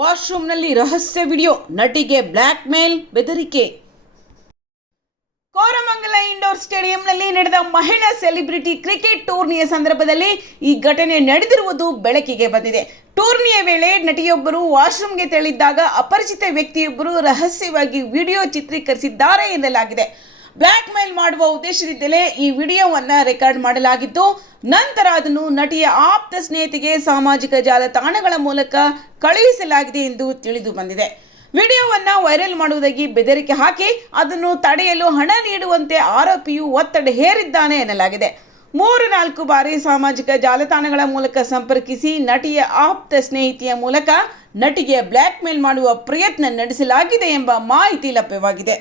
ವಾಶ್ರೂಮ್ನಲ್ಲಿ ರಹಸ್ಯ video, ನಟಿಗೆ black ಮೇಲ್ ಬೆದರಿಕೆ. Koramangala indoor ಸ್ಟೇಡಿಯಂನಲ್ಲಿ ನಡೆದ ಮಹಿಳಾ ಸೆಲೆಬ್ರಿಟಿ ಕ್ರಿಕೆಟ್ ಟೂರ್ನಿಯ ಸಂದರ್ಭದಲ್ಲಿ ಈ ಘಟನೆ ನಡೆದಿರುವುದು ಬೆಳಕಿಗೆ ಬಂದಿದೆ. ಟೂರ್ನಿಯ ವೇಳೆ ನಟಿಯೊಬ್ಬರು ವಾಶ್ರೂಮ್ಗೆ ತೆರಳಿದ್ದಾಗ ಅಪರಿಚಿತ ವ್ಯಕ್ತಿಯೊಬ್ಬರು ರಹಸ್ಯವಾಗಿ ವಿಡಿಯೋ ಚಿತ್ರೀಕರಿಸಿದ್ದಾರೆ ಎನ್ನಲಾಗಿದೆ. ಬ್ಲ್ಯಾಕ್ ಮೇಲ್ ಮಾಡುವ ಉದ್ದೇಶದಿಂದಲೇ ಈ ವಿಡಿಯೋವನ್ನು ರೆಕಾರ್ಡ್ ಮಾಡಲಾಗಿದ್ದು, ನಂತರ ಅದನ್ನು ನಟಿಯ ಆಪ್ತ ಸ್ನೇಹಿತೆಗೆ ಸಾಮಾಜಿಕ ಜಾಲತಾಣಗಳ ಮೂಲಕ ಕಳುಹಿಸಲಾಗಿದೆ ಎಂದು ತಿಳಿದು ಬಂದಿದೆ. ವಿಡಿಯೋವನ್ನು ವೈರಲ್ ಮಾಡುವುದಾಗಿ ಬೆದರಿಕೆ ಹಾಕಿ ಅದನ್ನು ತಡೆಯಲು ಹಣ ನೀಡುವಂತೆ ಆರೋಪಿಯು ಒತ್ತಡ ಹೇರಿದ್ದಾನೆ ಎನ್ನಲಾಗಿದೆ. 3-4 ಬಾರಿ ಸಾಮಾಜಿಕ ಜಾಲತಾಣಗಳ ಮೂಲಕ ಸಂಪರ್ಕಿಸಿ ನಟಿಯ ಆಪ್ತ ಸ್ನೇಹಿತೆಯ ಮೂಲಕ ನಟಿಗೆ ಬ್ಲ್ಯಾಕ್ ಮೇಲ್ ಮಾಡುವ ಪ್ರಯತ್ನ ನಡೆಸಲಾಗಿದೆ ಎಂಬ ಮಾಹಿತಿ ಲಭ್ಯವಾಗಿದೆ.